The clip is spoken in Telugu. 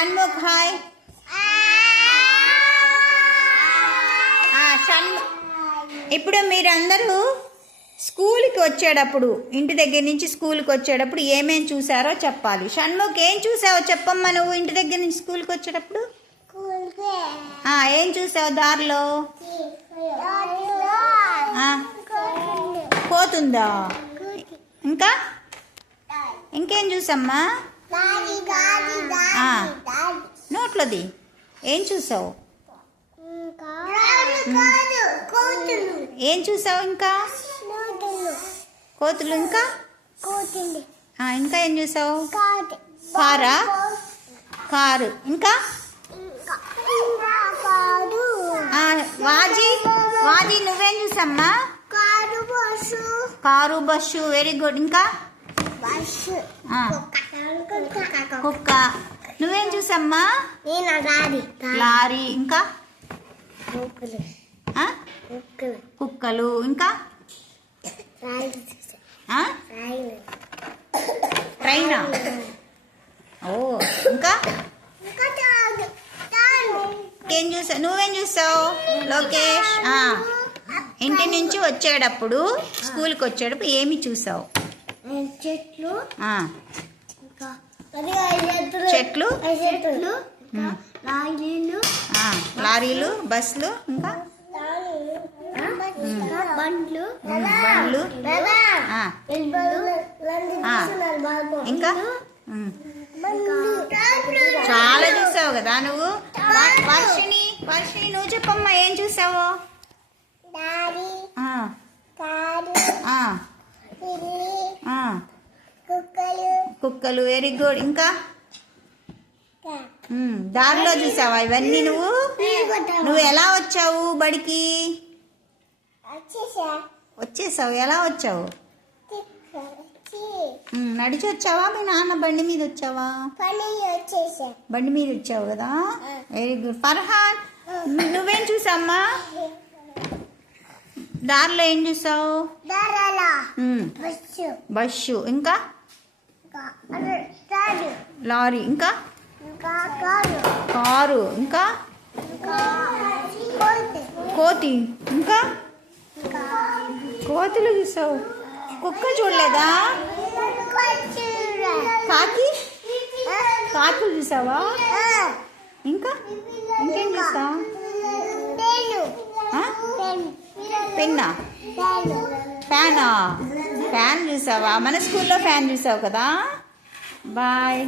షణ్ముఖ్ హాయ్. ఇప్పుడు మీరందరూ స్కూల్కి వచ్చేటప్పుడు, ఇంటి దగ్గర నుంచి స్కూల్కి వచ్చేటప్పుడు ఏమేం చూసారో చెప్పాలి. షణ్ముఖ్ ఏం చూసావో చెప్పమ్మా. నువ్వు ఇంటి దగ్గర నుంచి స్కూల్కి వచ్చేటప్పుడు ఏం చూసావు దారిలో? పోతుందా? ఇంకా ఇంకేం చూసమ్మా? నోట్లోది ఏం చూసావు? ఏం చూసావు? ఇంకా కోతులు. ఇంకా ఇంకా ఏం చూసావు? కారు. ఇంకా వాజీ నువ్వేం చూసమ్మా? Car bus. Very good. ఇంకా కుక్క. నువ్వేం చూసమ్మా? లారీ. ఇంకా కుక్కలు. ఇంకా ట్రైనా? ఓ ఇంకా ఏం చూసావు? నువ్వేం చూసావు లోకేష్? ఇంటి నుంచి వచ్చేటప్పుడు, స్కూల్కి వచ్చేటప్పుడు ఏమి చూసావు? చెట్లు, లారీలు, బస్సులు. ఇంకా బండ్లు. ఇంకా చాలా చూసావు కదా నువ్వు. వర్షిణి నువ్వు చెప్పమ్మా ఏం చూసావు? కుక్కలు. Very good. ఇంకా దారిలో చూసావా ఇవన్నీ? నువ్వు ఎలా వచ్చావు బడికి? వచ్చేసావు. ఎలా వచ్చావు? నడిచి వచ్చావా? మీ నాన్న బండి మీద వచ్చావా? బండి మీద వచ్చావు కదా. Very good. ఫర్హాన్ నువ్వేం చూసామ్మా? దారిలో ఏం చూసావు? బస్సు. ఇంకా లారీ. ఇంకా కారు. ఇంకా కోతి. ఇంకా కోతులు చూసావు. కుక్క చూడలేదా? కాకులు చూసావా? ఇంకా ఇంకేం చూసావు? పెన్నా? ఫ్యాన్ చూసావా? మన స్కూల్లో ఫ్యాన్ చూసావు కదా. బాయ్.